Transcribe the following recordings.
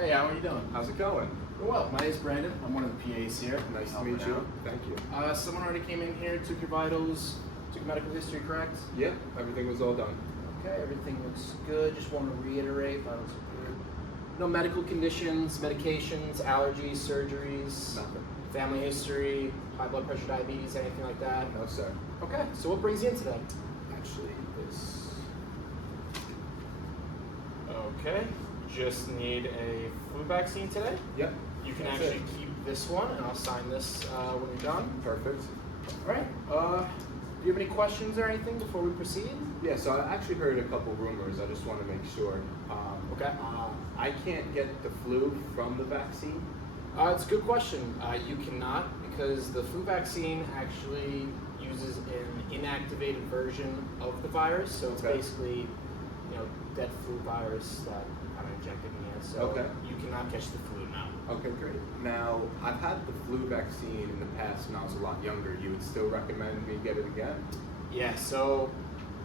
Hey, how are you doing? How's it going? Well, my name is Brandon. I'm one of the PAs here. Nice to meet you. Thank you. Someone already came in here, took your vitals, took your medical history, correct? Yep, everything was all done. Okay, everything looks good. Just want to reiterate, vitals are good. No medical conditions, medications, allergies, surgeries, Nothing. family history, high blood pressure, diabetes, anything like that? No, sir. Okay, so what brings you in today? Actually, this. Okay, just need a flu vaccine today. Yep. You can That's actually keep this one, and I'll sign this when you're done. Perfect. All right. Do you have any questions or anything before we proceed? Yeah, so I actually heard a couple rumors. I just want to make sure. Okay. I can't get the flu from the vaccine. It's a good question. You cannot, because the flu vaccine actually uses an inactivated version of the virus. So it's Okay. basically, dead flu virus that kind of injected in you. So Okay. you cannot catch the flu now. Okay, great. Now, I've had the flu vaccine in the past when I was a lot younger. You would still recommend me get it again? Yeah, so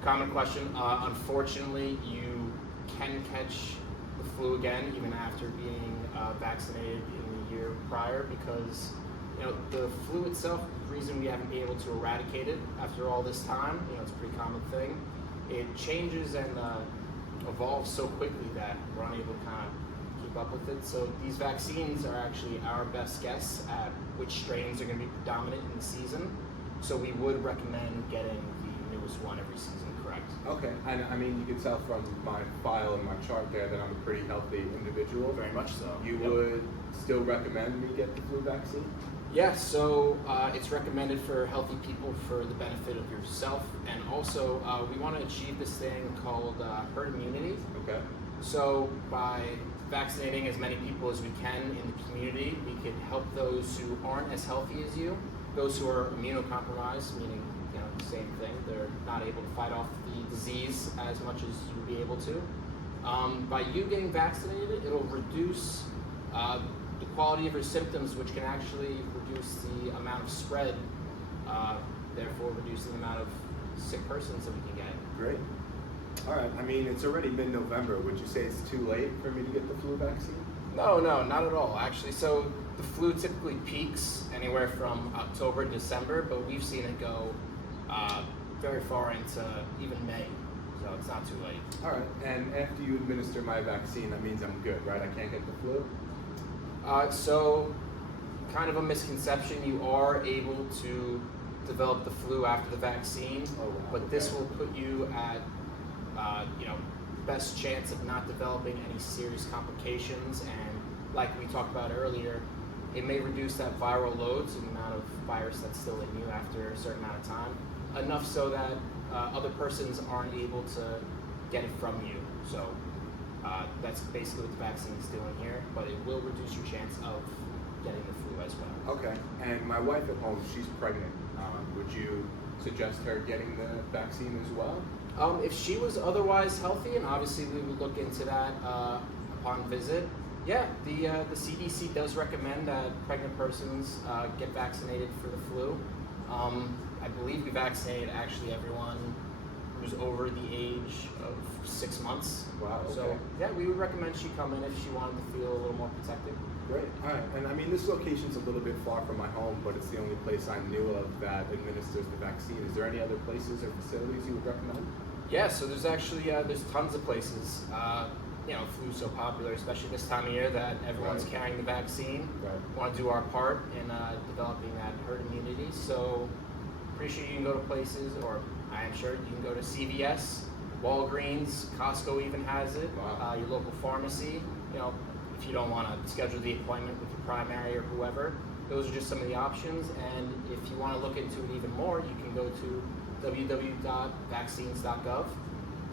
common question. Unfortunately, you can catch the flu again even after being vaccinated in the year prior because the flu itself, the reason we haven't been able to eradicate it after all this time, it's a pretty common thing. It changes and evolves so quickly that we're unable to kind of keep up with it. So these vaccines are actually our best guess at which strains are going to be predominant in the season. So we would recommend getting the newest one every season, correct? Okay, and I mean, you can tell from my file and my chart there that I'm a pretty healthy individual. Very much so. You Yep. would still recommend me get the flu vaccine? Yeah, so it's recommended for healthy people for the benefit of yourself, and also we want to achieve this thing called herd immunity. Okay. So by vaccinating as many people as we can in the community, we could help those who aren't as healthy as you, those who are immunocompromised, meaning the same thing, they're not able to fight off the disease as much as you would be able to. By you getting vaccinated, it'll reduce the quality of your symptoms, which can actually reduce the amount of spread, therefore reducing the amount of sick persons that we can get. Great. All right. I mean, it's already mid-November. Would you say it's too late for me to get the flu vaccine? No, not at all, actually. So the flu typically peaks anywhere from October to December, but we've seen it go very far into even May, so it's not too late. All right. And after you administer my vaccine, that means I'm good, right? I can't get the flu? So, kind of a misconception, you are able to develop the flu after the vaccine, Oh, wow. but this Okay. will put you at, best chance of not developing any serious complications, and like we talked about earlier, it may reduce that viral load, so the amount of virus that's still in you after a certain amount of time, enough so that other persons aren't able to get it from you. So that's basically what the vaccine is doing here, but it will reduce your chance of getting the flu as well. Okay. And my wife at home, she's pregnant. Would you suggest her getting the vaccine as well? If she was otherwise healthy, and obviously we would look into that upon visit, yeah, the CDC does recommend that pregnant persons get vaccinated for the flu. I believe we vaccinated actually everyone who's over the age of 6 months. Wow, okay. So yeah, we would recommend she come in if she wanted to feel a little more protected. Great. All right. And I mean, this location's a little bit far from my home, but it's the only place I knew of that administers the vaccine. Is there any other places or facilities you would recommend? Yeah, so there's actually there's tons of places. Flu's so popular, especially this time of year that everyone's Right. carrying the vaccine. Right. We want to do our part in developing that herd immunity. So pretty sure you can go to places, or I am sure you can go to CVS, Walgreens, Costco even has it. Wow. Your local pharmacy. If you don't want to schedule the appointment with your primary or whoever, those are just some of the options. And if you want to look into it even more, you can go to www.vaccines.gov,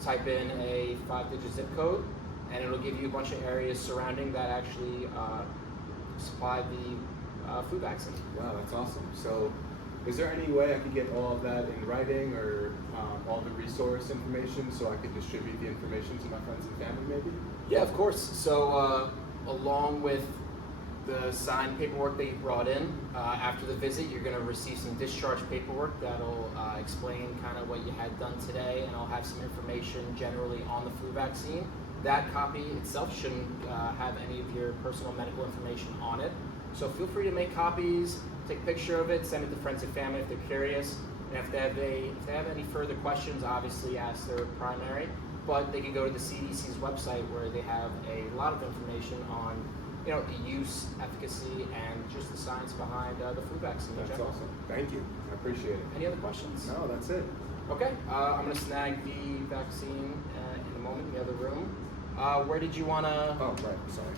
type in a 5-digit zip code, and it'll give you a bunch of areas surrounding that actually supply the flu vaccine. Wow, that's awesome. So, is there any way I could get all of that in writing or all the resource information so I could distribute the information to my friends and family maybe? Yeah, of course. So along with the signed paperwork that you brought in, after the visit, you're going to receive some discharge paperwork that'll explain kind of what you had done today, and I'll have some information generally on the flu vaccine. That copy itself shouldn't have any of your personal medical information on it. So feel free to make copies, take a picture of it, send it to friends and family if they're curious. And if they have any further questions, obviously ask their primary. But they can go to the CDC's website where they have a lot of information on, you know, the use, efficacy, and just the science behind the flu vaccine. That's awesome. Thank you. I appreciate it. Any other questions? No, that's it. Okay, I'm gonna snag the vaccine in a moment in the other room. Where did you wanna? Oh, right. Sorry.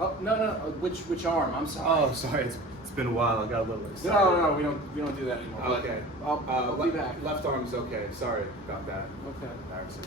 Oh no. Which arm? I'm sorry. Oh, sorry. It's been a while. I got a little excited. No. We don't do that anymore. Okay. I'll be back. Left arm's okay. Sorry about that. Okay. Embarrassing.